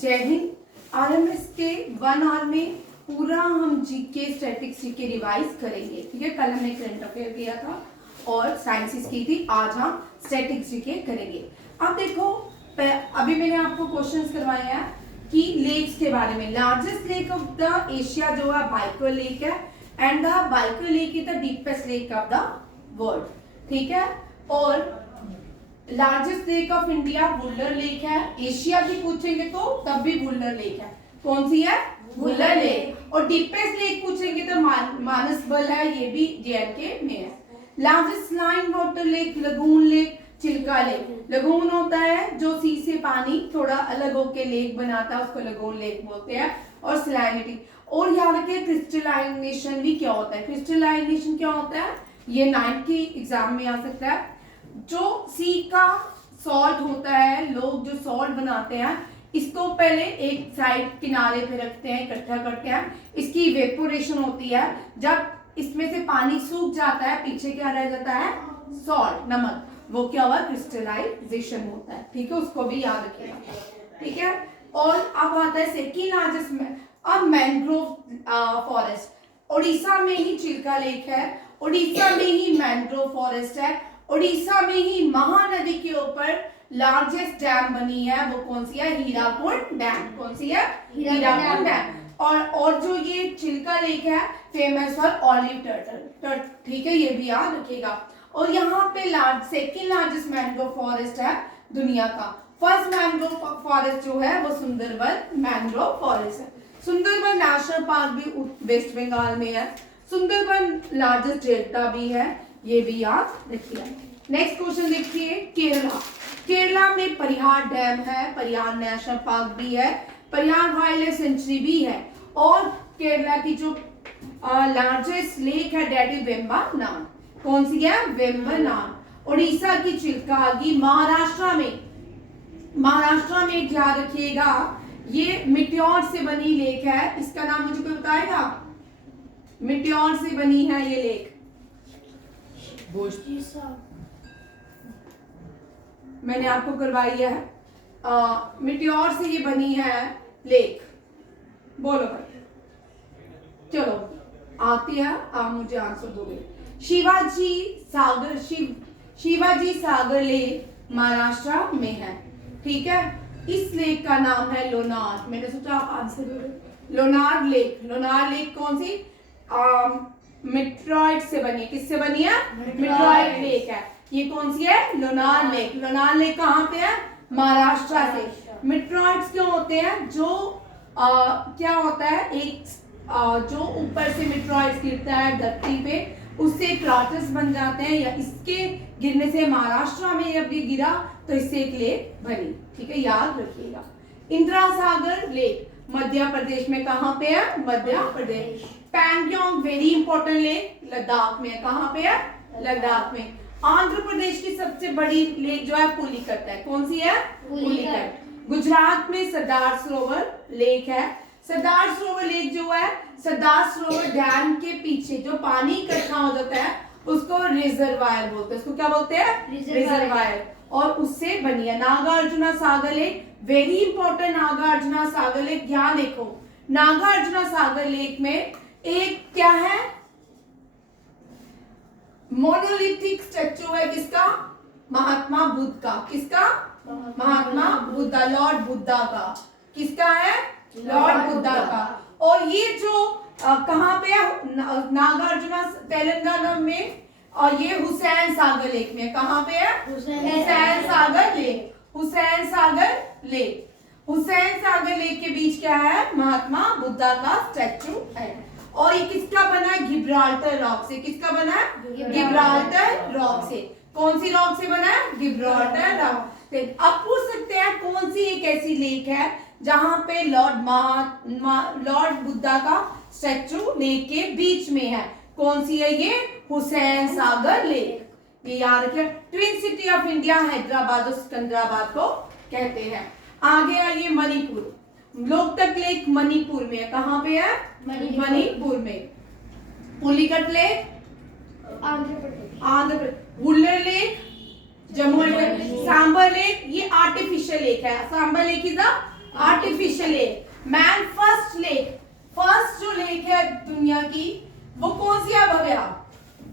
जय हिंद। आरएमएस के 1 आवर में पूरा हम जीके स्टैटिक्स जीके रिवाइज करेंगे। ठीक है, कल हमने करंट अफेयर किया था और साइंसेस की थी, आज हम स्टैटिक्स जीके करेंगे। अब देखो, अभी मैंने आपको क्वेश्चंस करवाए हैं कि लेक्स के बारे में। Largest lake of the Asia जो है बाइकर लेक है, and the biker lake is the deepest lake of the world. ठीक है, और largest lake of India Wular lake है। एशिया की पूछेंगे तो तब भी वुलर लेक है। कौन सी है? वुलर लेक। और डीपेस्ट लेक पूछेंगे तो मानसबल है, ये भी जेएनके में है। Largest line water lake lagoon lake, Chilka lake. Lagoon होता है जो सी से पानी थोड़ा अलग होके लेक बनाता है, उसको लगून लेक बोलते हैं। और सलाइनिटी, और याद रखिए क्रिस्टलाइजेशन भी क्या होता है। क्रिस्टलाइजेशन क्या होता है, ये 9th के एग्जाम में आ सकता है। जो सी का सॉल्ट होता है, लोग जो सॉल्ट बनाते हैं इसको पहले एक साइड किनारे पे रखते हैं, इकट्ठा करते हैं, इसकी इवेपोरेशन होती है। जब इसमें से पानी सूख जाता है, पीछे क्या रह जाता है? सॉल्ट, नमक। वो क्या हुआ? क्रिस्टलाइजेशन होता है। ठीक है, उसको भी याद रखिएगा। ठीक है, और अब आता है सेकेंड लार्जेस्ट में अब मैंग्रोव फॉरेस्ट। उड़ीसा में ही चिल्का लेक है, उड़ीसा में ही मैंग्रोव फॉरेस्ट है, उड़ीसा में ही महानदी के ऊपर लार्जेस्ट डैम बनी है। वो कौन सी है? हीराकुंड डैम। कौन सी है? हीराकुंड डैम। और जो ये चिल्का लेक है फेमस फॉर ऑलिव टर्टल। ठीक है, ये भी याद रखिएगा। और यहाँ पे सेकेंड लार्जेस्ट मैंग्रोव फॉरेस्ट है दुनिया का। फर्स्ट मैंग्रोव फॉरेस्ट जो है वो सुंदरबन मैंग्रोव फॉरेस्ट है। सुंदरबन नेशनल पार्क भी वेस्ट बंगाल में है। सुंदरबन लार्जेस्ट डेल्टा भी है, ये भी याद रखिए। नेक्स्ट क्वेश्चन देखिए, केरला। केरला में परिहार डैम है, परिहार नेशनल पार्क भी है, परिहार वाइल्ड लाइफ सेंचुरी भी है। और केरला की जो लार्जेस्ट लेक है डेट इज वेम्बनाड। कौन सी है? वेम्बनाड। उड़ीसा की चिल्कागी। महाराष्ट्र में याद रखिएगा, ये मिट्योर से बनी लेक है। इसका नाम मुझे कोई बताएगा? मिट्योर से बनी है ये लेक। मैंने आपको करवाई है, मिट्योर से ये बनी है लेक। बोलो भाई, चलो आती है, आप मुझे आंसर दोगे। शिवाजी सागर लेक महाराष्ट्र में है। ठीक है, इस लेक का नाम है लोनार। मैंने सोचा आप आंसर दोगे। लोनार लेक। लोनार लेक कौन सी? मिट्रॉइड से बनी है। किससे बनी है? मिट्रॉइड लेक है। ये कौन सी है? लोनार लेक। लोनार लेक कहाँ पे है? महाराष्ट्र से। मिट्रॉइड्स क्यों होते हैं? जो क्या होता है, एक जो ऊपर से मिट्रॉइड्स गिरता है धरती पे, उससे क्राटर्स बन जाते हैं, या इसके गिरने से महाराष्ट्र में जब ये गिरा तो इससे एक लेक बनी। ठीक है, याद रखिएगा। इंदिरा सागर लेक मध्य प्रदेश में। कहाँ पे है? Madhya Pradesh. Pangong very important lake Ladakh में है। कहाँ पे है? लद्दाख में। आंध्र प्रदेश की सबसे बड़ी लेक जो है पुलिकट है। कौन सी है? पुलिकट। गुजरात में सरदार सरोवर लेक है। सरदार सरोवर लेक जो है, सरदार सरोवर डैम के पीछे जो पानी इकट्ठा हो जाता है उसको रिजर्वायर बोलते हैं। उसको क्या बोलते हैं? रिजर्वायर। और उससे बनी है। नागार्जुना सागर लेक वेरी इंपॉर्टेंट। नागार्जुना सागर लेक, यहाँ देखो, नागार्जुना सागर लेक में एक क्या है? मोनोलिथिक स्टैचू है। किसका? महात्मा बुद्ध का। किसका? महात्मा बुद्धा, लॉर्ड बुद्धा का। किसका है? लॉर्ड बुद्धा का। और ये जो कहाँ पे है? नागार्जुना तेलंगाना में। और ये हुसैन सागर लेक में। कहाँ पे है? Hussain Sagar lake. Hussain Sagar lake. Hussain Sagar lake के बीच क्या है? महात्मा बुद्धा का स्टैचू है। और ये किसका बना है? गिब्राल्टर रॉक से। किसका बना है? गिब्राल्टर रॉक से। कौन सी रॉक से बना है? गिब्राल्टर रॉक से। अब पूछ सकते हैं कौन सी एक ऐसी लेक है जहां पे लॉर्ड बुद्धा का स्टैचू लेक के बीच में है। कौन सी है ये? हुसैन सागर लेक। ये याद रखिए। Twin city of India Hyderabad और सिकंदराबाद को कहते हैं। आगे आइए, मणिपुर। लोकतक लेक मणिपुर में है। कहाँ पे है? मणिपुर में। Pulicat lake Andhra Pradesh. Wular lake Jammu and Sambhar lake ये आर्टिफिशियल लेक है। Sambhar lake is artificial lake. Man first lake, first जो लेक है दुनिया की वो कौन सी है भव्या?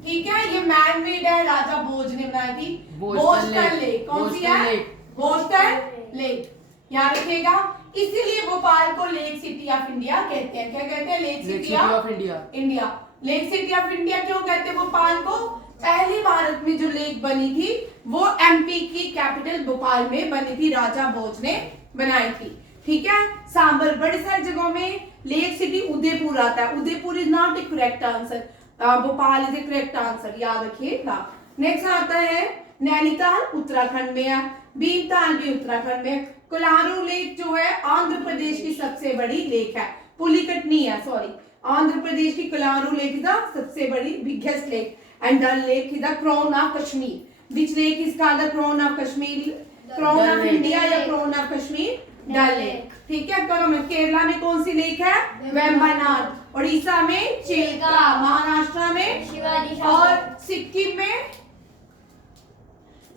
ठीक है, ये मैन मेड है, राजा भोज ने बनाई थी। बोस्टन लेक कौन सी है? बोस्टन लेक, याद रखिएगा। इसीलिए भोपाल को लेक सिटी ऑफ इंडिया कहते हैं। क्या कहते हैं? Lake city of India. Lake city of India क्यों कहते हैं भोपाल को? पहली भारत में जो लेक बनी थी वो एमपी की कैपिटल भोपाल में बनी थी, राजा भोज ने बनाई थी। ठीक है, सांबर, बड़ी सारी जगहों में लेक सिटी उदयपुर आता है। Udaipur is not A correct answer, Bhopal is A correct answer, याद रखिएगा। नेक्स्ट आता है नैनीताल, उत्तराखंड में है। भीमताल भी उत्तराखंड में। कोलारू लेक जो है आंध्र प्रदेश की सबसे बड़ी लेक है। पुलिकट नहीं है, सॉरी, आंध्र प्रदेश की कोलारू लेक इज द सबसे बड़ी biggest lake and Dal lake is the crown of Kashmir. Which lake is called the crown of Kashmir? Crown of India या crown of Kashmir? Dal lake. ठीक है, करो में केरला में कौन सी लेक है? वेम्बनाड। उड़ीसा में चिल्का, महाराष्ट्र में शिवाजी, और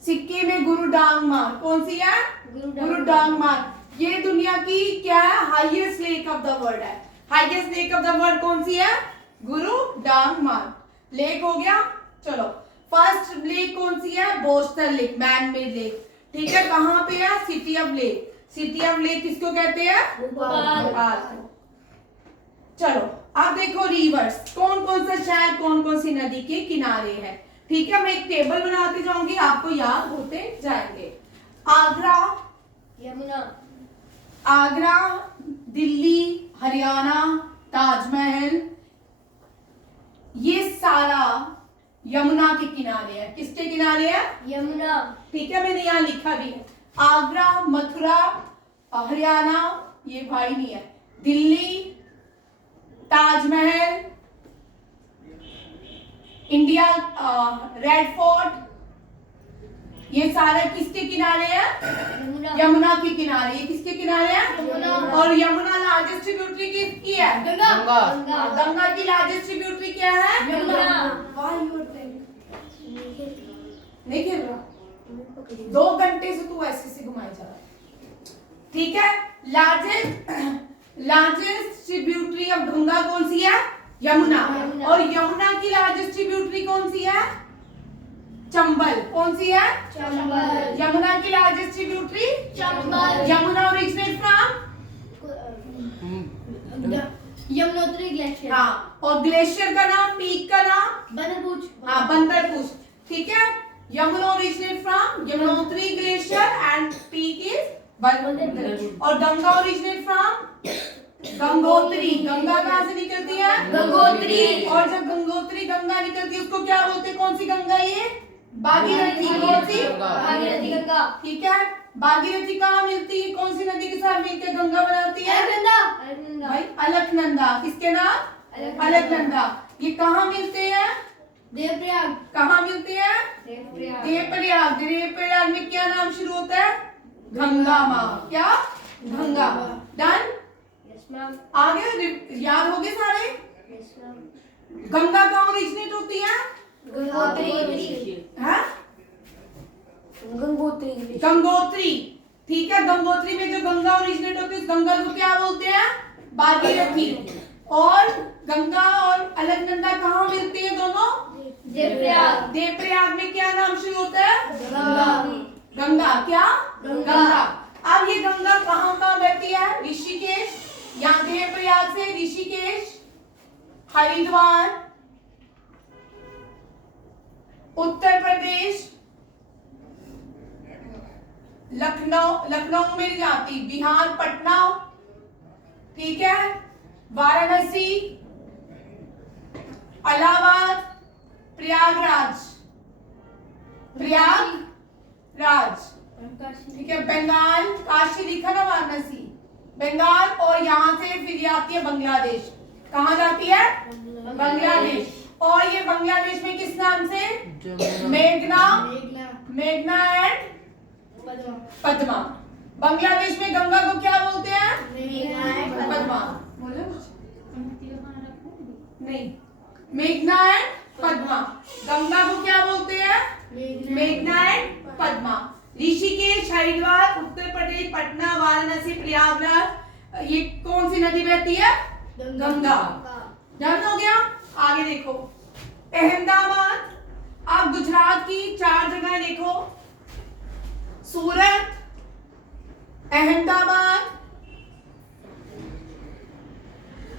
सिक्किम में गुरुडांगमार। कौन सी है? गुरुडांगमार। ये दुनिया की क्या है? Highest lake of the world है। Highest lake of the world कौन सी है? गुरुडांगमार। लेक हो गया। चलो, फर्स्ट लेक कौन सी है? Boston lake, man made lake. ठीक है, कहाँ पे है? City of lake. City of lake किसको कहते हैं? भोपाल। चलो अब देखो रिवर्स, कौन कौन सा शहर कौन कौन सी नदी के किनारे है। ठीक है, मैं एक टेबल बनाती जाऊंगी, आपको याद होते जाएंगे। आगरा, यमुना, आगरा, दिल्ली, हरियाणा, ताजमहल, ये सारा यमुना के किनारे है। किसके किनारे है? यमुना। ठीक है, मैंने यहाँ लिखा भी है। आगरा, मथुरा, हरियाणा, ये भाई नहीं है, Delhi, Taj Mahal, India, red fort, ये सारे किसके किनारे हैं? यमुना के किनारे। ये किसके किनारे हैं? और यमुना लार्जेस्ट ट्रिब्यूटरी किसकी है? गंगा की लार्जेस्ट ट्रिब्यूटरी क्या है? नहीं खेल रहा, 2 घंटे से तू ऐसे घुमाई जा रहा है। ठीक है, लार्जेस्ट ट्रिब्यूटरी ऑफ गंगा कौन सी है? यमुना। और यमुना की लार्जेस्ट ट्रिब्यूटरी कौन सी है? चंबल। कौन सी है? चंबल। यमुना की largest tributary Chambal. Yamuna originate from Yamunotri glacier. हाँ, और ग्लेशियर का नाम, पीक का नाम? बंदरपूछ। हाँ, बंदरपूछ। ठीक है, Yamuna originate from Yamunotri glacier and peak is Bandarpunch. और गंगा ओरिजिनेट फ्रॉम गंगोत्री। गंगा कहाँ से निकलती है? गंगोत्री। और जब गंगोत्री गंगा निकलती है उसको क्या बोलते हैं? कौन सी गंगा ये? भागीरथी। कौन सी? भागीरथी गंगा। ठीक है, भागीरथी कहाँ मिलती है? कौन सी नदी के साथ मिलकर गंगा बनाती है? अलकनंदा। भाई अलकनंदा। किसके नाम? अलकनंदा। ये कहाँ मिलते हैं? देवप्रयाग। कहाँ मिलते हैं? देवप्रयाग। देवप्रयाग में क्या नाम शुरू होता है? गंगा माँ। क्या? गंगा। डन? Yes ma'am. आगे याद हो गए सारे? Yes ma'am. गंगा कहाँ ओरिजिनेट होती है? गंगोत्री। हाँ? गंगोत्री। गंगोत्री। ठीक है, गंगोत्री में जो गंगा ओरिजिनेट होती है उस गंगा को क्या बोलते हैं? भागीरथी। और गंगा और अलकनंदा कहाँ मिलती है दोनों? देवप्रयाग। देवप्रयाग में क्या नाम शुरू होता है? गंगा। गंगा। क्या? गंगा। अब ये गंगा कहाँ बहती है? ऋषिकेश, यहाँ देवप्रयाग से ऋषिकेश, हरिद्वार, उत्तर प्रदेश, लखनऊ में जाती, बिहार पटना, ठीक है, वाराणसी, इलाहाबाद, प्रयागराज, ठीक है, बंगाल, काशी लिखा ना, वाराणसी, बंगाल, और यहाँ से फिर आती है बांग्लादेश। कहाँ जाती है? बांग्लादेश। और ये बांग्लादेश में किस नाम से? मेघना एंड पद्मा। बांग्लादेश में गंगा को क्या बोलते हैं? पद्मा। बोलो नहीं, मेघना एंड पद्मा। गंगा को क्या बोलते हैं? मेघना एंड पद्मा। ऋषिकेश, हरिद्वार, उत्तर प्रदेश, पटना, वाराणसी, प्रयागराज, ये कौन सी नदी बहती है? गंगा। डन हो गया। आगे देखो, अहमदाबाद। अब गुजरात की 4 जगह देखो, Surat, Ahmedabad,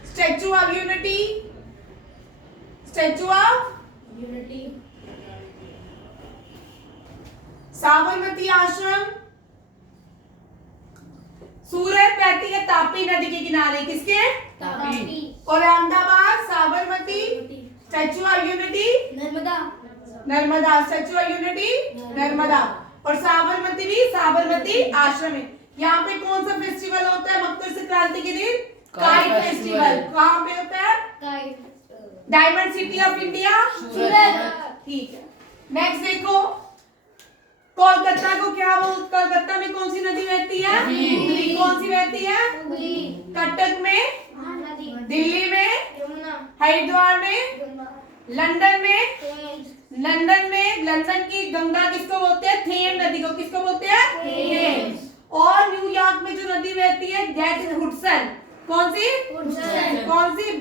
Statue of Unity, Statue of Unity, Sabarmati Ashram. Surat बहती है तापी नदी के किनारे, किसके? तापी, और Ahmedabad, Sabarmati, statue of unity, Narmada, Narmada, statue of unity, Narmada. और साबरमती भी साबरमती आश्रम है। यहाँ पे कौन सा फेस्टिवल होता है मकर संक्रांति के दिन? Kite festival. कहाँ पे होता है? Kite, diamond city of India, Surat. ठीक है। नेक्स्ट देखो, कोलकाता को क्या बोलते? कोलकाता में कौन सी नदी बहती है? हुगली। कौन सी बहती है? हुगली, कटक में, महानदी, दिल्ली में, यमुना, हरिद्वार में, गंगा, लंदन में, टेम्स, लंदन की गंगा किसको बोलते हैं? थेम नदी को किसको बोलते हैं? थेम्स। और न्यूयॉर्क में जो नदी बहती है दैट इज हुडसन। कौन सी? हुडसन, कौन सी?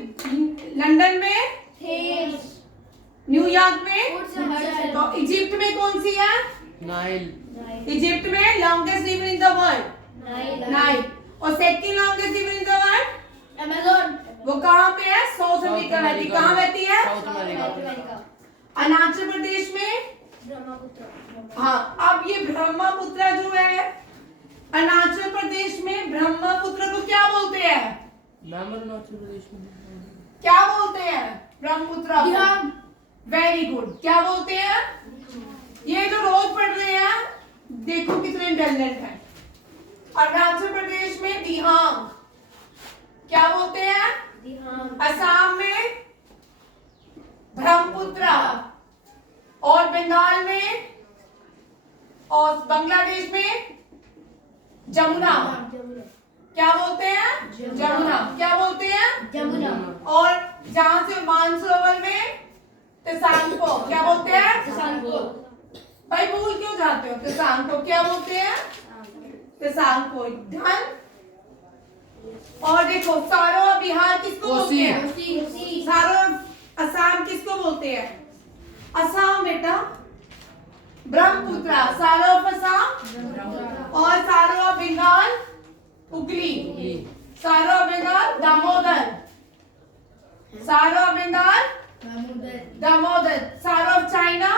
लंदन में, थेम्स, न्यूयॉर्क में। हुडसन, तो इजिप्ट में कौन सी है? नाइल। इजिप्ट में longest river in the world, Nile, Nile. और second longest river in the world Amazon, वो कहाँ पे है? साउथ अमेरिका में। कहाँ बहती है? South America. America, Arunachal Pradesh में। ब्रह्मपुत्र, हाँ, अब ये ब्रह्मपुत्र जो है अरुणाचल प्रदेश में, ब्रह्मपुत्र को क्या बोलते हैं? मैम अरुणाचल प्रदेश में क्या बोलते हैं? ब्रह्मपुत्र दिहांग। Very good. क्या बोलते हैं? ये जो रोज पढ़ रहे हैं देखो कितने इंटेलिजेंट हैं। अरुणाचल प्रदेश में दिहांग क्या बोलते हैं? दिहांग, असम में ब्रह्मपुत्र, और बंगाल में और बांग्लादेश में जमुना। जमुना, क्या बोलते हैं? जमुना। क्या बोलते हैं? जमुना, और जहां से मानसरोवर में तसांग को क्या बोलते हैं? सांको, भाई भूल क्यों जाते हो? तसांग को क्या बोलते हैं? तसांग को। धन। और देखो, सारो बिहार किसको बोलते हैं? कोसी, सारो असम किसको बोलते हैं? असम बेटा, ब्रह्मपुत्र। सारो ऑफ असम और सारो ऑफ बंगाल हुगली। सारो ऑफ बंगाल दामोदर। सारो ऑफ बंगाल दामोदर। सारो of China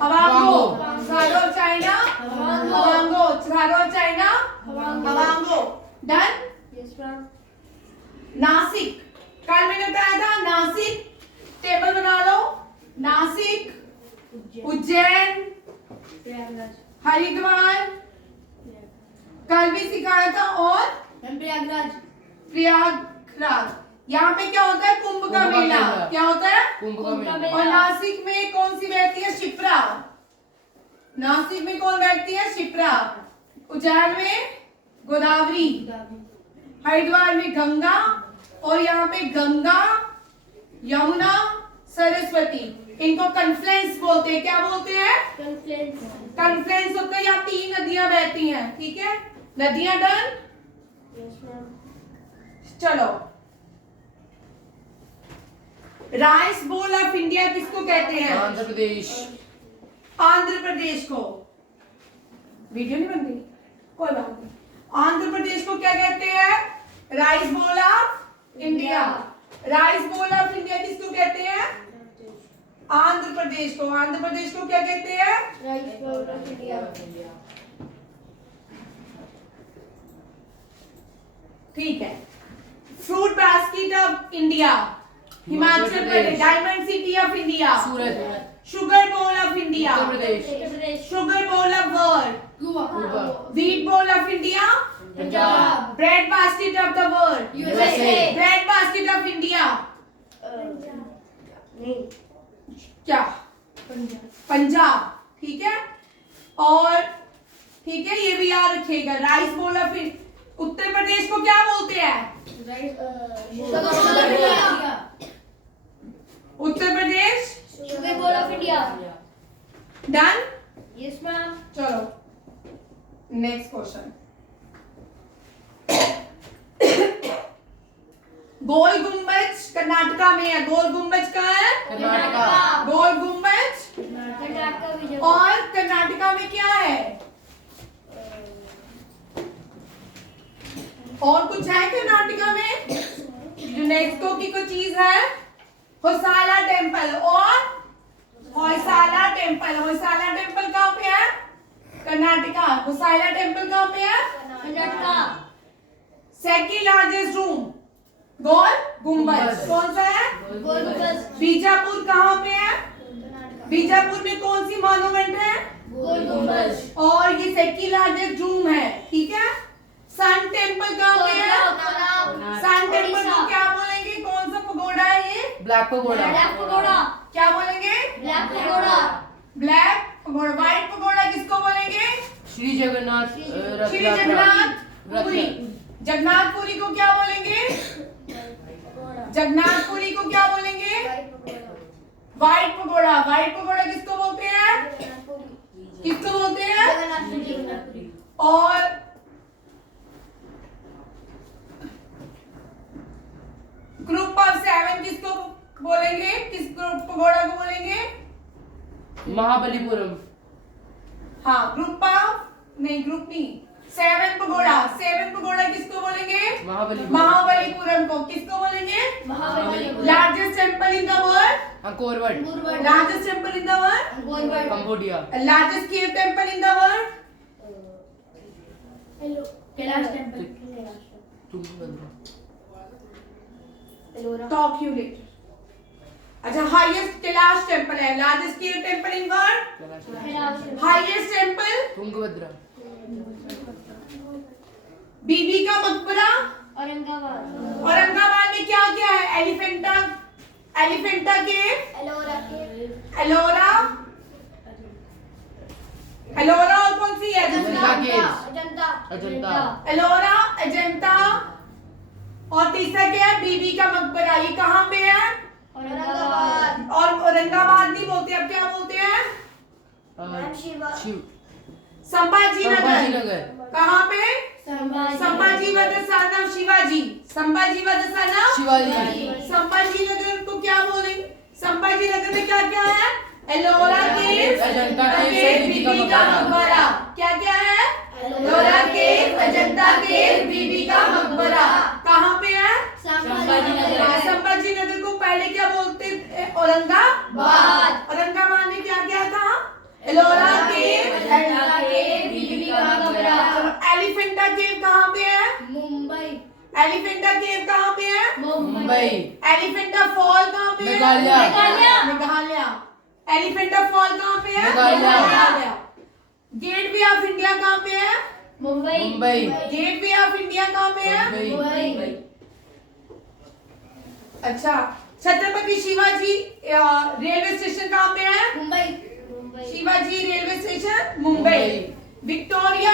Hwang Ho. Sorrow of China Hwang Ho. Sorrow of China Hwang Ho. Done. Yes ma'am, Nashik, कल मैंने बताया था नासिक, टेबल बना लो। नासिक, उज्जैन, प्रयागराज, हरिद्वार कल भी सिखाया था, और प्रयागराज, प्रयागराज। यहाँ पे क्या होता है? कुंभ का कुंभ का मेला। मेला। क्या होता है? कुंभ का कुंभ का मेला। और नासिक में कौन सी बैठती है? शिप्रा। नासिक में कौन बैठती है? शिप्रा। उज्जैन में गोदावरी, हरिद्वार में गंगा, और यहाँ पे गंगा, यमुना, सरस्वती। इनको कन्फ्लुएंस बोलते हैं। क्या बोलते हैं? कॉन्फ्रेंस, कन्फ्लुएंस होकर यहाँ 3 नदियां बहती हैं। ठीक है, नदियां डन। यस मैम, चलो, राइस बोल ऑफ इंडिया किसको कहते हैं? आंध्र प्रदेश। आंध्र प्रदेश को। वीडियो नहीं बन रही, कोई बात नहीं। आंध्र प्रदेश को क्या कहते हैं? राइस बोल ऑफ इंडिया। राइस बोल ऑफ इंडिया किसको कहते हैं? आंध्र प्रदेश को। आंध्र प्रदेश को क्या कहते हैं? राइस बोल ऑफ इंडिया, ठीक है। Fruit basket of India Himachal Pradesh. Diamond city of India Surat. Sugar bowl of India Uttar Pradesh. Uttar Pradesh, sugar bowl of world Goa. Wheat बोल of India Punjab. Bread basket of the world USA। Bread basket of India नहीं, क्या? पंजाब। ठीक है, और ठीक है, ये भी याद रखिएगा। Rice bowl of Uttar Pradesh को क्या बोलते हैं? Uttar Pradesh sugar bowl of India, done. Yes, ma'am. चलो नेक्स्ट क्वेश्चन। गोल गुम्बज कर्नाटका में है। गोल गुम्बज कहाँ है? कर्नाटका। गोल गुम्बज कर्नाटका विजय। और कर्नाटका में क्या है? और कुछ है कर्नाटका में? यूनेस्को की कोई चीज है? होयसाला टेम्पल और होयसाला टेम्पल। होयसाला टेम्पल कहाँ पे है? कर्नाटका। होयसाला टेम्पल कहाँ पे है? कर्नाटका। सेकंड लार्जेस्ट रूम गोल गुम्बज गुम्बज। कौन सा है? गोल गुम्बज। बीजापुर कहाँ पे है? कर्नाटका। बीजापुर में कौन सी मॉन्यूमेंट है? गोल गुम्बज। और ये सेकंड लार्जेस्ट रूम है। ठीक है। सन टेम्पल कहाँ पे है? सन टेम्पल को क्या बोलेंगे? कौन सा पगोड़ा है ये? Black pagoda. Black pagoda. क्या बोलेंगे? Black pagoda. Black pagoda. White pagoda किसको बोलेंगे? श्री जगन्नाथ रथ श्री यात्रा। जगन्नाथ रथ पुरी। यात्रा। जगन्नाथ पुरी को क्या बोलेंगे? जगन्नाथ पुरी को क्या बोलेंगे? White pagoda. व्हाइट पगोड़ा किसको बोलते हैं? किसको बोलते हैं? जगन्नाथपुरी। और ग्रुप ऑफ 7 किसको बोलेंगे? किस ग्रुप पगोड़ा को बोलेंगे? महाबलीपुरम। हाँ ग्रुप ऑफ नहीं, ग्रुप नहीं, 7 पगोड़ा। 7 पगोड़ा किसको बोलेंगे? महाबलीपुरम। महाबलीपुरम को। किसको बोलेंगे? Mahabalipuram. Largest temple in the world. Angkor Wat. Largest temple in the world. Cambodia. Largest cave temple in the world. Hello. Kailash temple. Tungabhadra. Talk you later. अच्छा हाईएस्ट कैलाश टेम्पल है। Largest cave temple in world. Kailash. Highest temple Tungabhadra. Bibi का मकबरा। औरंगाबाद। औरंगाबाद में क्या क्या है? एलिफेंटा, एलिफेंटा केव, एलोरा केव। एलोरा, एलोरा और कौन सी है? अजंता केव्स। अजंता। अजंता। एलोरा, अजंता और तीसरा क्या है? बीबी का मकबरा। ये कहाँ पे है? औरंगाबाद। और औरंगाबाद नहीं बोलते, अब क्या बोलते हैं? मैम शिवा। शिव। संभाजी नगर। संभाजीनगर। कहाँ पे? Sambhaji. Sambhaji was the son of Shivaji. Sambhaji was the son of Shivaji. Sambhaji Nagar को क्या बोलेंगे? संभाजी नगर में क्या क्या है? एलोरा केव, अजंता केव, बीबी का मकबरा। क्या क्या है? एलोरा केव, अजंता केव, बीबी का मकबरा। कहाँ पे है? संभाजी नगर। संभाजी नगर को पहले क्या बोलते थे? औरंगाबाद। औरंगाबाद में क्या क्या था? एलोरा केव, अजंता केव, बीबी का मकबरा। एलिफेंटा केव कहाँ पे है? मुंबई। एलिफेंटा केव कहाँ पे है? मुंबई। एलिफेंटा फॉल कहाँ पे है? मेघालय। मेघालय। एलिफेंटा फॉल कहाँ पे है? मेघालय। गेटवे ऑफ इंडिया कहाँ पे है? Mumbai. Mumbai. Gateway of India कहाँ पे है? मुंबई। अच्छा छत्रपति शिवाजी रेलवे स्टेशन कहाँ पे है? Mumbai. Shivaji railway station Mumbai. Victoria,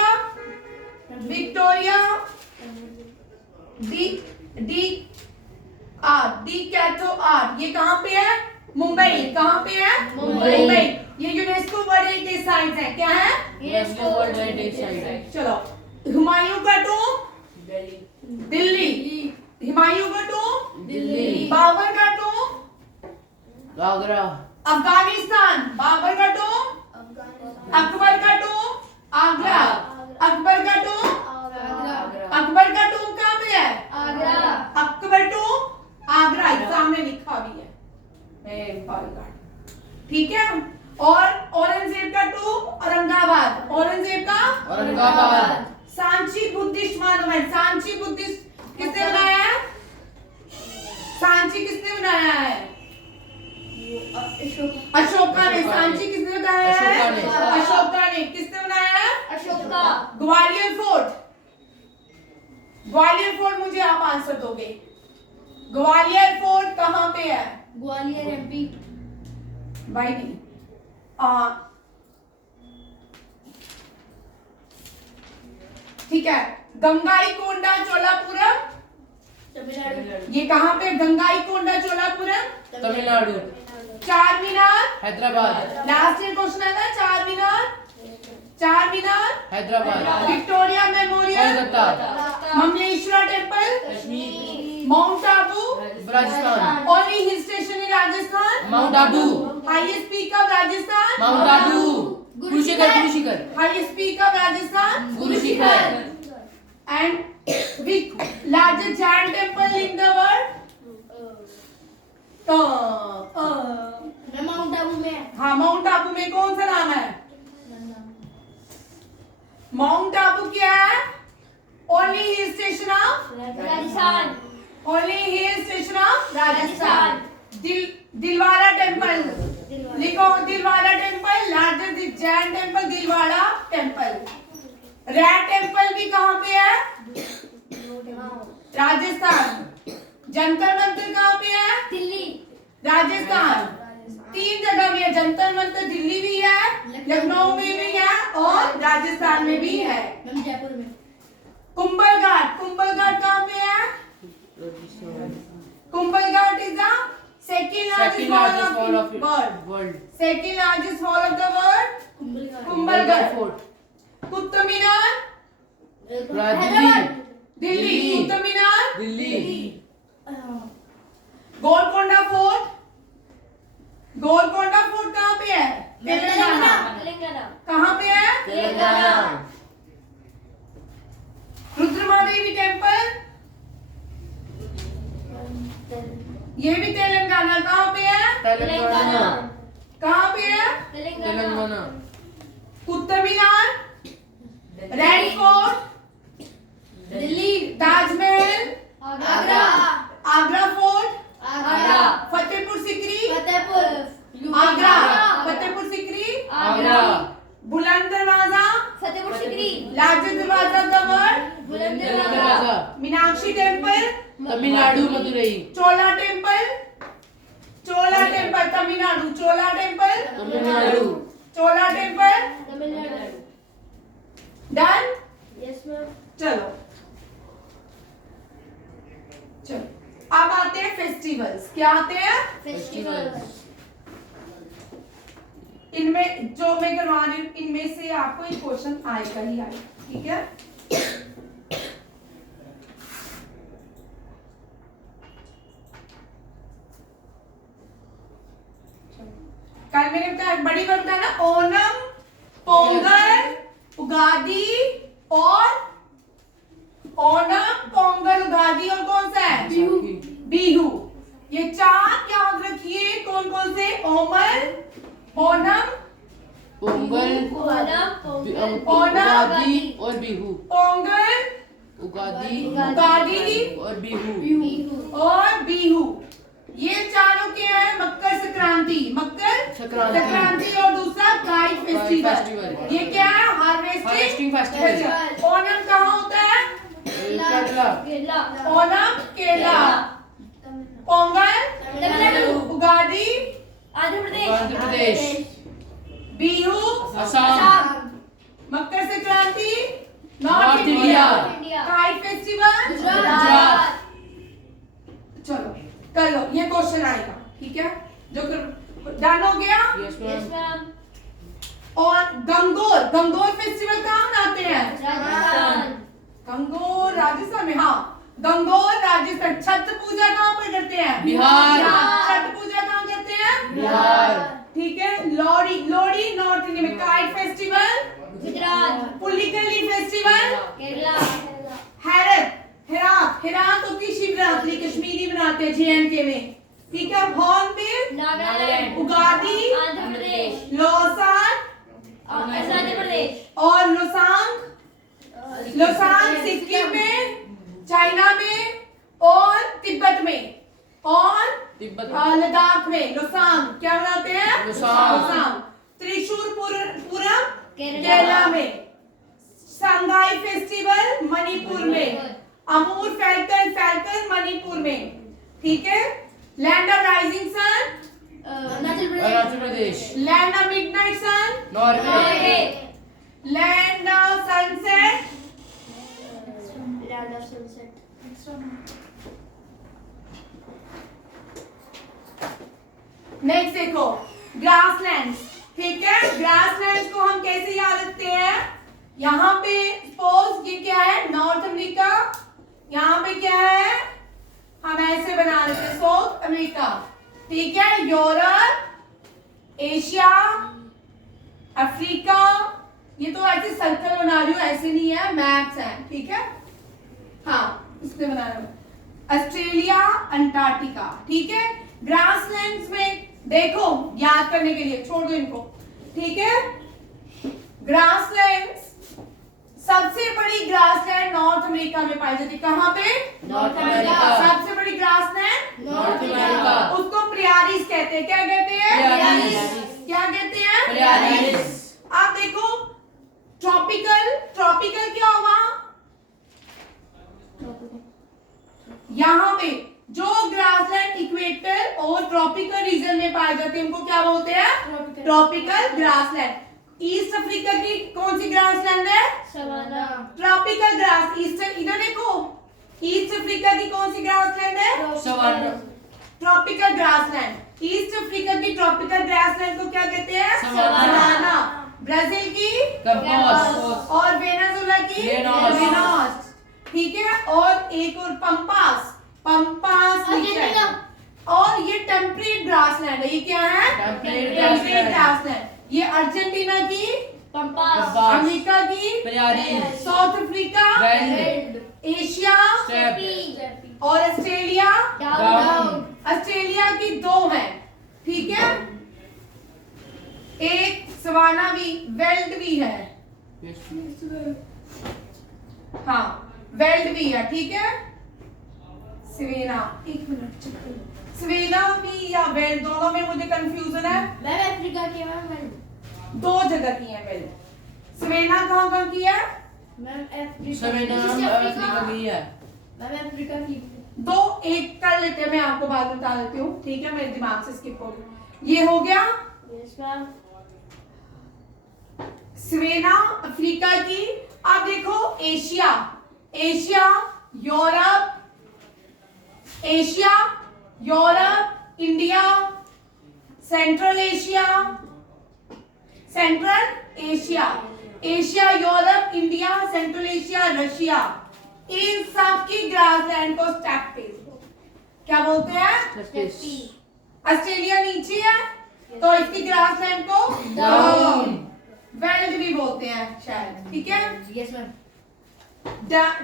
Victoria D D R D कैथो आर, ये कहाँ पे है? मुंबई। कहाँ पे है? मुंबई। ये यूनेस्को वर्ल्ड हेरिटेज साइट है। क्या है? यूनेस्को वर्ल्ड हेरिटेज साइट है। चलो हुमायूं का टूम दिल्ली। हुमायूं का टूम दिल्ली। बाबर का टूम आगरा। अफगानिस्तान। बाबर का टूम अकबर का टूम आगरा। अकबर का टूम अकबर का टूम कहाँ पे है? आगरा। अकबर टूम आगरा। एग्जाम में लिखा भी है। ठीक है। और औरंगजेब का टूम औरंगाबाद। औरंगजेब का Aurangabad. Sanchi Buddhist monument. Sanchi Buddhist किसने बनाया है? सांची किसने बनाया है? अशोका ने। सांची किसने बनाया है? अशोका ने। अशोका ने। किसने बनाया है? अशोका। ग्वालियर फोर्ट। ग्वालियर फोर्ट मुझे आप आंसर दोगे। ग्वालियर फोर्ट कहाँ पे है? ग्वालियर एमपी। भाई नहीं। ठीक है। गंगाईकोंडा चोलापुरम, तमिलनाडु। ये कहाँ पे? Gangaikonda Cholapuram. Tamil Nadu. Char Minar. Hyderabad. Last year question आया था Char Minar. Char Minar, Hyderabad, Victoria Memorial, Kolkata, Mamleshwara temple, Kashmir, Mount Abu, Rajasthan, only hill station in Rajasthan, Mount Abu, highest peak of Rajasthan, Mount Abu, Guru Shikhar, highest peak of Rajasthan, Guru Shikhar, and which largest giant temple in the world? Mount Abu में हाँ, माउंट आबू में कौन सा नाम है? माउंट आबू क्या है? Only hill station of Rajasthan, only hill station of Rajasthan. Dilwara temple लिखो, Dilwara temple, largest Jain temple Dilwara temple. Red temple भी कहाँ पे है? राजस्थान। जंतर मंतर कहाँ पे है? दिल्ली, राजस्थान। तीन जगह में है, जंतर मंतर दिल्ली भी है, लखनऊ में भी है और राजस्थान में भी है। जयपुर में कुंभल घाट, कुंभल घाट कहाँ पे है? Kumbhal Ghat is the second largest fall of world. Second largest fall of the world Kumbhal Ghat. Qutub Minar Delhi, Qutub Minar Delhi, Golconda Fort, Golconda Fort कहाँ पे है? तेलंगाना। तेलंगाना, कहाँ पे है? तेलंगाना, रुद्रमादेवी टेम्पल, ये भी तेलंगाना। कहाँ पे है? तेलंगाना, कहाँ पे है? Telangana, Qutub Minar, Red Fort, Delhi, Taj Mahal, Agra, Agra Fort, Agra, Fatehpur Sikri, Fatehpur, Agra, Fatehpur Sikri, Agra, Buland Darwaza, Fatehpur Sikri, largest darwaza of the world, Buland Darwaza, Meenakshi temple, Tamil Nadu, Madurai, Chola temple, Chola temple Tamil Nadu, Chola temple, Tamil Nadu, Chola temple. Tamil Nadu. Done. Yes ma'am. चलो चलो, अब आते हैं फेस्टिवल्स। क्या आते हैं? फेस्टिवल, इनमें जो मैं करवा रही हूँ, इनमें से आपको एक क्वेश्चन आएगा ही आएगा, ठीक है? कल मैंने बताया, बड़ी बात बताया ना, ओणम, पोंगल, उगादी और ओणम, पोंगल, उगादी और कौन सा है? बिहू। ये चार याद रखिए, कौन कौन से? ओणम, पोंगल, ओणम, उगादी और बिहू, पोंगल, उगादी उगादी और बिहू, बिहू, और बिहू। ये चारों क्या है? मकर संक्रांति, मकर संक्रांति। संक्रांति और दूसरा काइट फेस्टिवल। फेस्टिवल। ये क्या है? Harvesting festival. ओणम कहाँ होता है? Kerala, Kerala, Onam Kerala, Pongal Tamil Nadu, Ugadi, Andhra Andhra Pradesh, Bihu, Assam, Makar Sankranti north India, kite festival Gujarat. चलो कर लो, ये क्वेश्चन आएगा, ठीक है? जो डन हो गया। Yes yes ma'am, ma'am. और गंगोर, गंगोर फेस्टिवल कहाँ मनाते हैं? राजस्थान, गंगोर राजस्थान में। हाँ, गंगोर राजस्थान। छठ पूजा कहाँ पर करते हैं? बिहार। छठ पूजा कहाँ करते हैं? बिहार। ठीक है। लोहड़ी, लोहड़ी नॉर्थ इंडिया में। Kite festival Gujarat, Pulikali festival Kerala, Herath, Herath, Herath होती शिवरात्रि, कश्मीरी बनाते हैं जेएनके में, ठीक है? हॉर्नबिल, नागालैंड, उगादी, आंध्र प्रदेश, लोसार अरुणाचल प्रदेश, और लोसांग, लोसांग सिक्किम में, चाइना में और तिब्बत में और तिब्बत, लद्दाख में। लोसांग क्या बनाते हैं? लोसांग। त्रिशूर पूरम केरला, केरला में। संगाई फेस्टिवल मणिपुर में। अमूर फैल्कन, फैल्कन मणिपुर में, ठीक है? Land of rising sun, Arunachal Pradesh, land of midnight sun, Norway, land of sunset, land of sunset, next देखो, ग्रासलैंड्स। ठीक है, ग्रासलैंड्स को हम कैसे याद रखते हैं? यहाँ पे सपोज ये क्या है, नॉर्थ अमेरिका, यहाँ पे क्या है, हम ऐसे बना लेते हैं साउथ अमेरिका, ठीक है, यूरोप, एशिया, अफ्रीका, ये तो ऐसे सर्कल बना रही हूँ, ऐसे नहीं है, मैप्स हैं, ठीक है, हाँ इसमें बना रहा हूँ, ऑस्ट्रेलिया, अंटार्कटिका, ठीक है। ग्रासलैंड्स में देखो याद करने के लिए, छोड़ दो इनको, ठीक है। ग्रासलैंड्स, सबसे बड़ी ग्रासलैंड नॉर्थ अमेरिका में पाई जाती है, कहाँ पे? North America. सबसे बड़ी ग्रासलैंड नॉर्थ अमेरिका। उसको प्रियारीज कहते हैं, क्या कहते हैं? प्रियारीज। क्या कहते हैं? प्रियारीज। आप देखो ट्रॉपिकल, ट्रॉपिकल क्या हुआ? यहाँ पे जो ग्रासलैंड इक्वेटर और ट्रॉपिकल रीजन में पाए जाते हैं उनको क्या बोलते हैं? Tropical grassland. ईस्ट अफ्रीका की कौन सी ग्रासलैंड है? सवाना। ट्रॉपिकल ग्रास, ईस्ट, इधर देखो, ईस्ट अफ्रीका की कौन सी ग्रासलैंड है? Savanna. Tropical grassland. East Africa की ट्रॉपिकल ग्रासलैंड को क्या कहते हैं? सवाना। ब्राजील की कम्पास। और वेनेजुएला की वेनस। वेनस, ठीक है। और एक और पंपास, पंपास नीचे है। और ये टेम्परेट ग्रासलैंड है, ये क्या है? Temperate temperate grassland. ये अर्जेंटीना की, पंपास। अमेरिका की, प्रियारीज। साउथ अफ्रीका, बैंड। Asia steppe. और ऑस्ट्रेलिया। डाउन। ऑस्ट्रेलिया की दो हैं, ठीक है, एक सवाना भी, वेल्ड भी है, हाँ वेल्ड भी है, ठीक है। सवेना, एक मिनट चेक करो, सवेना भी या वेल्ड, दोनों में मुझे कंफ्यूजन है। मैम अफ्रीका की मैम। दो जगह की है वेल्ड। सवेना कहाँ कहाँ की है? Ma'am Africa. सवेना अफ्रीका की है। मैम अफ्रीका की। दो, एक कर लेते हैं, मैं आपको बाद में बता देती हूँ, ठीक है, मेरे दिमाग से स्किप हो गया। ये हो गया यस मैम। सवेना अफ्रीका की। अब देखो Asia, Asia, Europe, Asia, Europe, India, Central Asia, Central Asia, Asia, Europe, India, Central Asia, Russia, इन सब की ग्रासलैंड को स्टेप्स क्या बोलते हैं? ऑस्ट्रेलिया नीचे है तो इसकी ग्रासलैंड को डाउन। वेल्ड भी बोलते हैं शायद, ठीक है। Yes ma'am.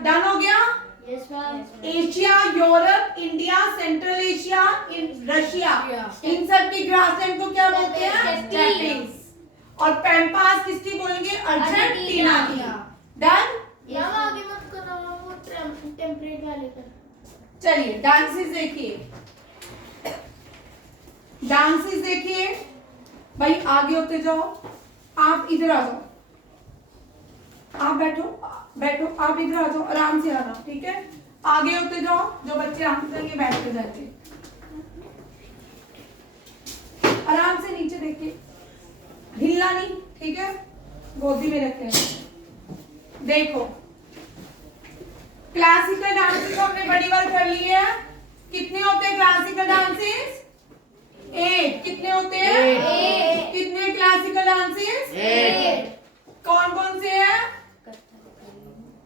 डन हो गया। Yes ma'am. Asia, Europe, India, Central Asia, Russia, इन सब की ग्रासलैंड को क्या बोलते हैं? स्टेप्स। और पैम्पास किसकी बोलेंगे? अर्जेंटीना की। डन। यहाँ आगे मत करो, वो टेम्परेट वाले कर। चलिए डांसेस देखिए, डांसेस देखिए भाई, आगे होते जाओ, आप इधर आ जाओ, आप बैठो बैठो, आप इधर आ जाओ, आराम से आना, ठीक है। आगे होते जाओ, जो बच्चे आगे करेंगे बैठ के जाते, आराम से नीचे देखिए, हिलना नहीं, ठीक है, गोदी में रखें। देखो क्लासिकल डांसेस हमने बड़ी बार कर लिए हैं। कितने होते हैं क्लासिकल डांसेस? 8। कितने होते हैं? 8। कितने क्लासिकल डांसेस? 8। कौन कौन से हैं?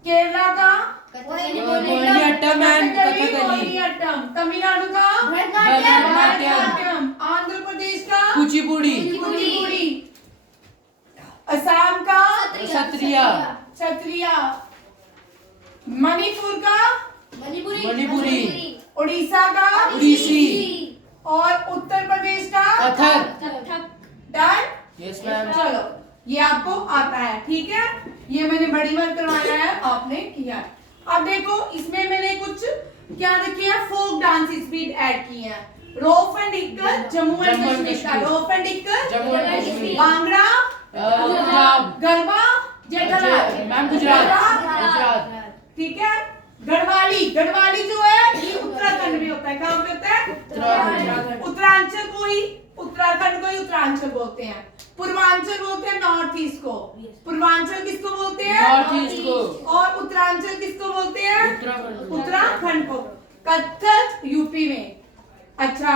केरला का मोहिनीअट्टम एंड कथकली। मोहिनीअट्टम। तमिलनाडु का भरतनाट्यम। आंध्र प्रदेश का कुचिपुड़ी। कुचिपुड़ी। असम का सत्रिया। क्षत्रिया। मणिपुर का मणिपुरी। उड़ीसा का उड़ीसी। और उत्तर प्रदेश का कथक। डन। Yes ma'am. चलो ये आपको आता है, ठीक है, ये मैंने बड़ी बार करवाया है, आपने किया है। अब देखो इसमें मैंने कुछ क्या रखे हैं, फोक डांसेस भी ऐड किए हैं। रोफ एंड डिक्कर जम्मू एंड कश्मीर का, रोफ एंड डिक्कर जम्मू एंड कश्मीर। भांगड़ा, पंजाब। गरबा, जेठा मैम गुजरात। ठीक है। गढ़वाली, गढ़वाली जो है ये उत्तराखंड में होता है, कहाँ पे होता है? उत्तराखंड। उत्तरांचल को ही, उत्तराखंड को ही उत्तरांचल बोलते हैं। पूर्वांचल बोलते हैं नॉर्थ ईस्ट को। पूर्वांचल किसको बोलते हैं? नॉर्थ ईस्ट को। और उत्तरांचल किसको बोलते हैं? उत्तराखंड। उत्तराखंड को। कथक यूपी में। अच्छा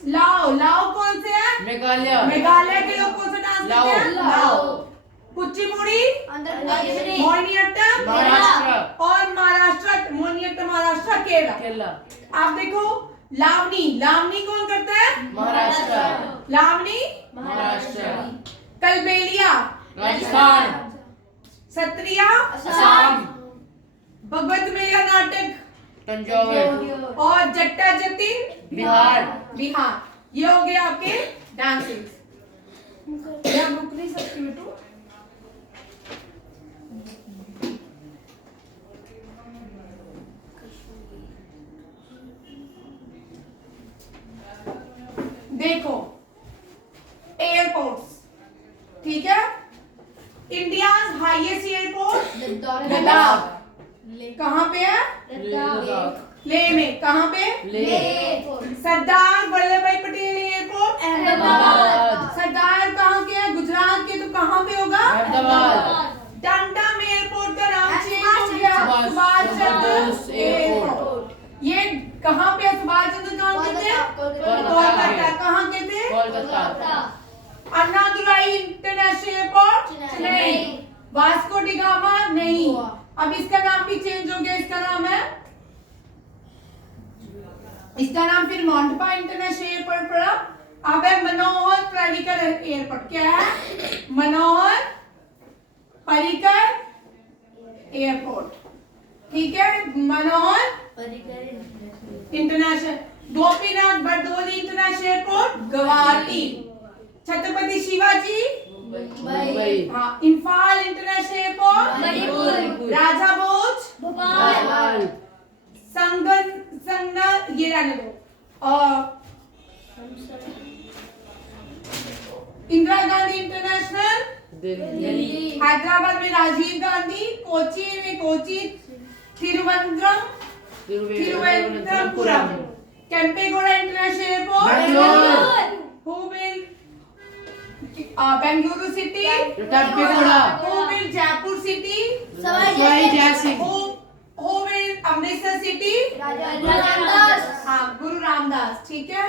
लाओ, लाओ कौन से है? मेघालय। मेघालय के लोग कौन सा डांस लाओ। करते हैं? लाओ। कुचिपुड़ी, मोहिनीअट्टम महाराष्ट्र। और महाराष्ट्र, मोहिनीअट्टम महाराष्ट्र, केरला। केरला। आप देखो लावनी, लावनी कौन करता है? महाराष्ट्र। लावनी महाराष्ट्र। कलबेलिया, राजस्थान। सत्रिया, असम। भगवत मेला नाटक तंजावर। और जट्टा जतिन बिहार। बिहार। ये हो गया आपके डांसिंग। क्या रुक नहीं सकती बेटू? देखो एयरपोर्ट्स, ठीक है। India highest airport Ladakh. कहाँ पे है? लेह में। कहाँ पे? सरदार वल्लभ भाई पटेल एयरपोर्ट अहमदाबाद। सरदार कहाँ के है? गुजरात के। तो कहाँ पे होगा? अहमदाबाद। टमटम एयरपोर्ट का नाम चेंज हो गया सुभाष चंद्र बोस एयरपोर्ट। ये कहाँ पे है? सुभाष चंद्र कहाँ के थे? कोलकाता। कहाँ के थे? Kolkata. Annadurai international airport Chennai. Vasco D gamma नहीं। अब इसका नाम भी चेंज हो गया। इसका नाम है, इसका नाम फिर मोंटपा इंटरनेशनल एयरपोर्ट पड़ा। अब है मनोहर पर्रिकर एयरपोर्ट। क्या है? मनोहर पर्रिकर एयरपोर्ट, ठीक है। Manohar international. Gopinath Bardoloi international airport Guwahati. Chhatrapati Shivaji Mumbai. हाँ, इम्फाल इंटरनेशनल एयरपोर्ट मणिपुर। राजा भोज भोपाल। संगन ये रहने दो। और इंदिरा गांधी इंटरनेशनल दिल्ली। हैदराबाद में राजीव गांधी। कोची में Kochi. Thiruvananthapuram. Kempegowda international airport Bangalore. Bengaluru city. Kempegowda. Jaipur city. Sawai Jai Singh. Amritsar city. हाँ, गुरु रामदास, ठीक है।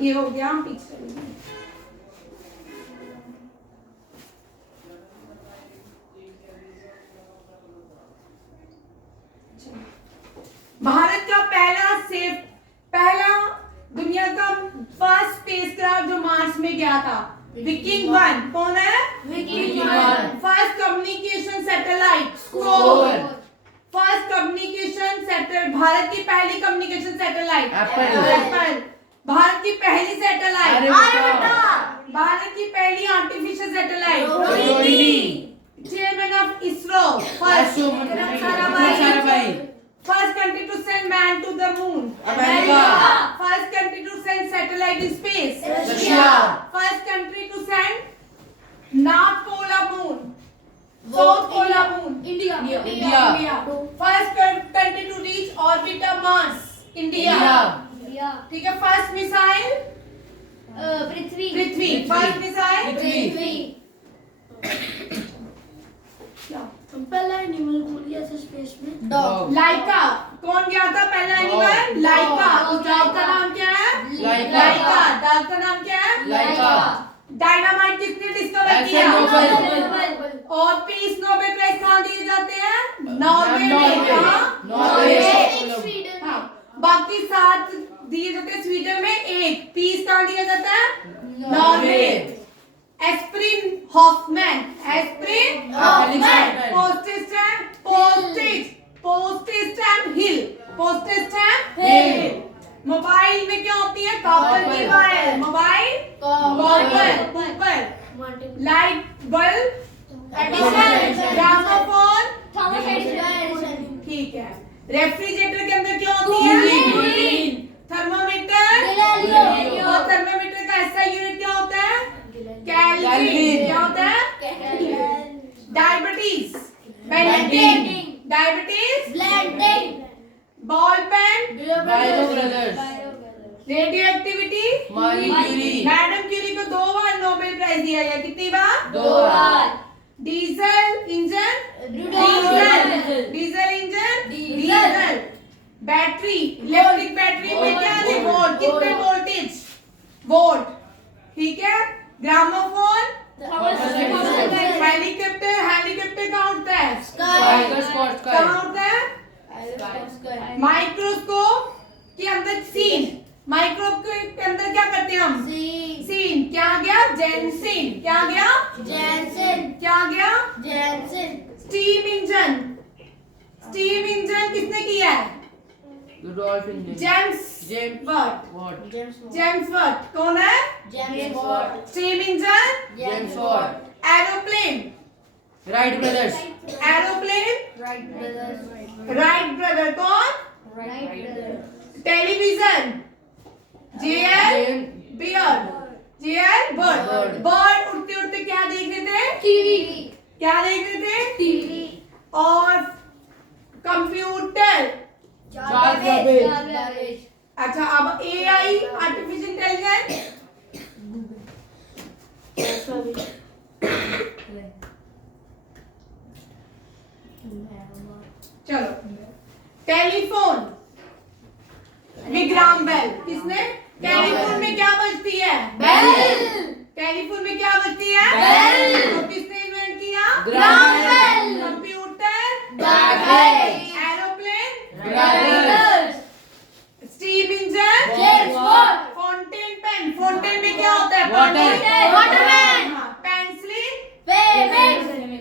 ये हो गया। हम पीछे चलेंगे। भारत का पहला दुनिया का फर्स्ट स्पेसक्राफ्ट जो मार्स में गया था, विकिंग 1। कौन है? Viking 1। First communication satellite score. First communication satellite, Bharat की पहली कम्युनिकेशन सैटेलाइट एप्पल। भारत की पहली सैटेलाइट आर्यभट्ट। भारत की पहली artificial satellite Rohini. Chairman of ISRO first Sarabhai. First country to send man to the moon. America. First country to send satellite in space. Russia. First country to send North Polar moon. South Polar moon. India. First country to reach orbit of Mars. India. ठीक है। First missile पृथ्वी। First missile पृथ्वी। पहला animal बोल दिया था space में। Dog. लाइका। कौन गया था पहला एनिमल? लाइका। उस डॉग का नाम क्या है? लाइका। डॉग का नाम क्या है? लाइका। डायनामाइट किसने डिस्कवर किया? और पीस नोबेल प्राइज कहाँ दिए जाते हैं? नॉर्वे में। कहाँ? नॉर्वे। हाँ। बाकी 7 दिए जाते हैं स्वीडन में। 1 पीस कहाँ दिया जाता है? Norway. Aspirin Hoffman. Aspirin Hoffman. Postage stamp Hill. Mobile में क्या होती है? कॉपर की wire. Mobile copper. Light bulb gramophone. ठीक है। रेफ्रिजरेटर के अंदर क्या होती है? थर्मोमीटर। और थर्मोमीटर का ऐसा यूनिट क्या होता है? कैल्विन। क्या होता है? Diabetes ball pen. Radio activity. Marie Curie. Madam Curie को 2 बार नोबेल प्राइज दिया गया। कितनी बार? 2 बार। Diesel engine. Diesel. Battery, electric battery में क्या है? वोल्ट। कितने वोल्टेज? वोल्ट। ठीक है। ग्रामोफोन, हेलीकॉप्टर, हेलीकॉप्टर कहाँ उड़ता है? कहाँ उड़ता है? माइक्रोस्कोप के अंदर सीन, माइक्रोस्कोप के अंदर क्या करते हैं हम? सीन। क्या आ गया? जेनसिन। क्या आ गया? क्या आ गया? स्टीम इंजन, स्टीम इंजन किसने किया है? जेम्स वर्ट। जेम्स वर्ट कौन है? Steam engine. Aeroplane, Wright brothers. Aeroplane, Wright brother कौन? Television, J L Baird, J L Baird. Bird उड़ते उड़ते क्या देख रहे थे? क्या देख रहे थे? और कंप्यूटर। अच्छा, अब एआई, आर्टिफिशियल इंटेलिजेंस, चलो। Telephone, Graham Bell. किसने? टेलीफोन में क्या बजती है? टेलीफोन में क्या बजती है? तो किसने इन्वेंट किया? Computer, aeroplane, steam engine, fountain pen. Fountain में क्या होता है? वाटर। पेंसिल,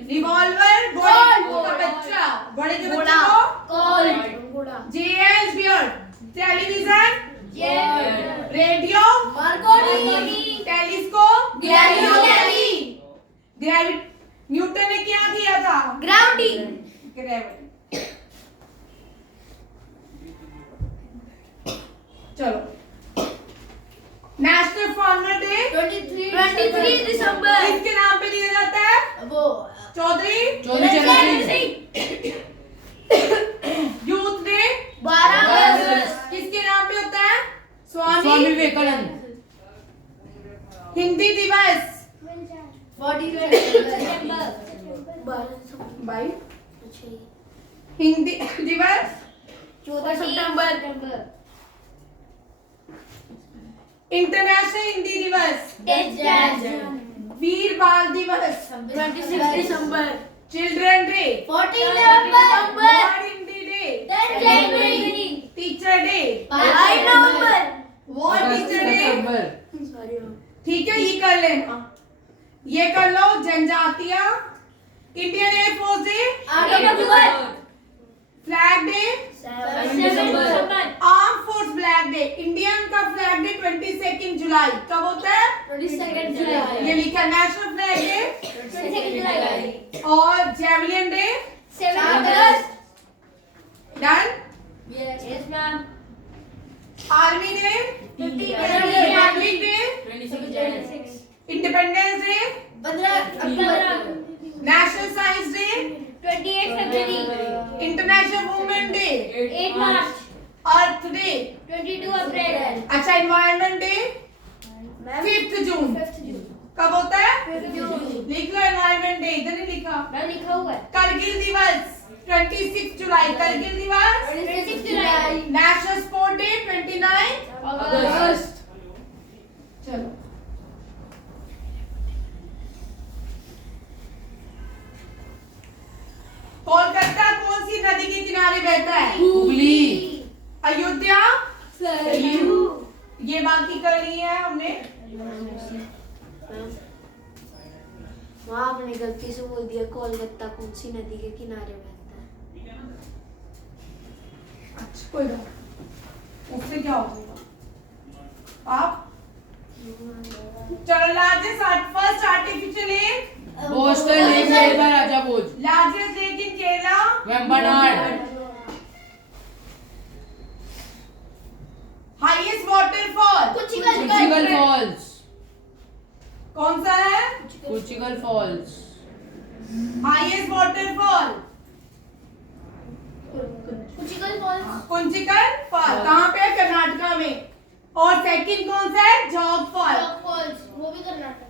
रिवॉल्वर, घोड़े का बच्चा, घोड़े के बच्चे को JL beard. Television, radio, telescope, gravity. Newton ने क्या किया था? ग्रेविटी। चलो। नेशनल फार्मर डे 23 दिसंबर। किसके नाम पे दिया जाता है? चौधरी चरण सिंह। यूथ डे 12 अगस्त। किसके नाम पे होता है? स्वामी स्वामी। विवेकानंद। हिंदी दिवस 12 भाई, हिंदी दिवस 14 सितंबर। इंटरनेशनल हिंदी दिवस, 10 वीर Bal Diwas 26 December. Children day 14 November. World Hindi day 10 January. Teacher day 5 November. World teacher day. ठीक है, ये कर लेना, ये कर लो। जनजातियां, Indian air force day, 8 October. Flag day, 7 December. Arm force flag day. Indian का फ्लैग डे 22 जुलाई कब होता है? 22 जुलाई। ये लिखा। National flag day 22 July. और javelin day 7 August. Done. Yes ma'am. Army day, 15 Republic day, 26 independence day, 15 अक्टूबर। नेशनल साइंस डे, 28 फरवरी। International women day, 8 मार्च। अर्थ day. 22 अप्रैल। अच्छा, एनवायरनमेंट डे 5 जून कब होता है? 5 जून। लिख लो एनवायरनमेंट डे, इधर नहीं लिखा। मैम लिखा हुआ है। करगिल दिवस 26 जुलाई। करगिल दिवस 26 जुलाई। नेशनल स्पोर्ट डे 29 अगस्त। चलो। कोलकाता कौन सी नदी के किनारे बहता है? हुगली। अयोध्या, सरयू। ये बाकी कर ली है हमने। वहाँ आपने गलती से बोल दिया कोलकाता कौन सी नदी के किनारे बहता है। अच्छा, कोई बात नहीं। उससे क्या हो जाएगा? आप चलो। Largest first artificial lake, Boston lake made by Raja Bhoj. Largest lake in Kerala, Vembanad. Highest waterfall, Kunchikal falls. कौन सा है? Kunchikal falls. Highest waterfall Kunchikal falls. Kunchikal fall कहाँ पे है? कर्नाटका में। और सेकंड कौन सा है? Jog fall. फॉल्स वो भी कर्नाटक।